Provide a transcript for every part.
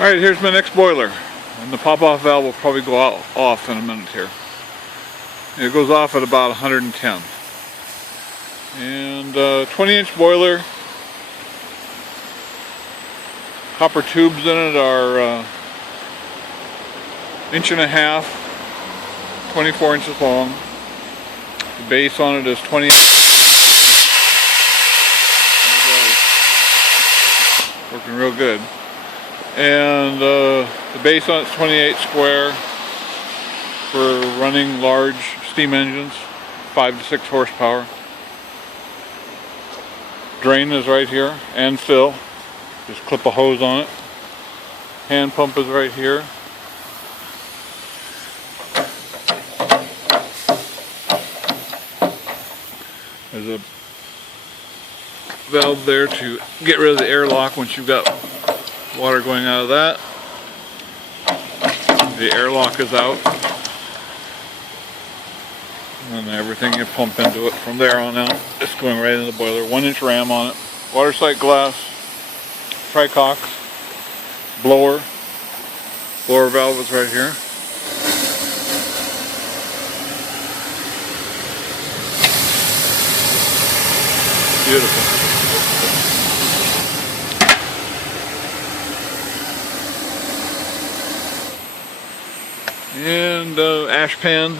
Alright, here's my next boiler. And the pop-off valve will probably go off in a minute here. It goes off at about 110. And 20-inch boiler. Copper tubes in it are 1.5 inches, 24 inches long. The base on it is 20. Working real good. And the base on it's 28 square for running large steam engines, 5 to 6 horsepower. Drain is right here, and fill. Just clip a hose on it. Hand pump is right here. There's a valve there to get rid of the airlock once you've got water going out of that. The airlock is out. And everything you pump into it from there on out, it's going right in the boiler. 1-inch ram on it. Water sight glass, tricox, blower. Blower valve is right here. Beautiful. And ash pan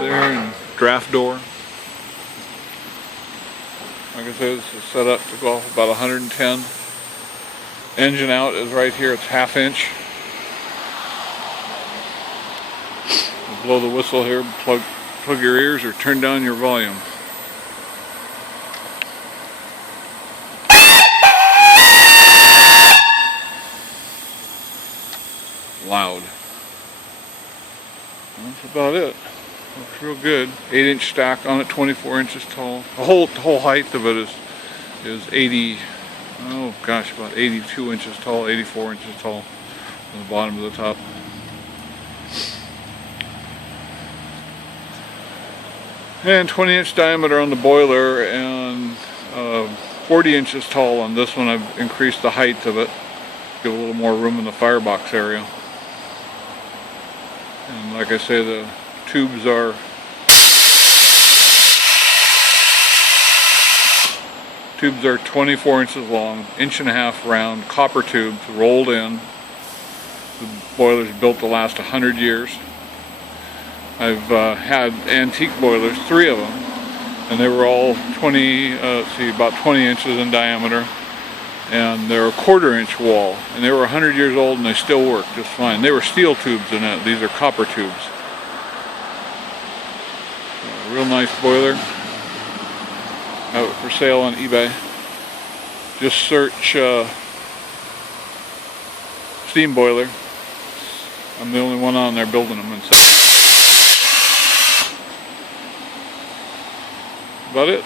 there, and draft door. Like I said, this is set up to go off about 110. Engine out is right here. It's 1/2 inch. We'll blow the whistle here. Plug your ears or turn down your volume. Loud. That's about it. Looks real good. 8-inch stack on it, 24 inches tall. The whole height of it is 80. Oh gosh, about 82 inches tall, 84 inches tall from the bottom to the top. And 20-inch diameter on the boiler, and 40 inches tall on this one. I've increased the height of it, give a little more room in the firebox area. And like I say, the tubes are Tubes are 24 inches long, 1.5 inches round, copper tubes rolled in. The boiler's built to last 100 years. I've had antique boilers, 3 of them, and they were all about 20 inches in diameter, and they're a 1/4 inch wall, and they were 100 years old and they still work just fine. They were steel tubes in it. These are copper tubes. A real nice boiler. Have it for sale on eBay. Just search steam boiler. I'm the only one on there building them and selling. About it.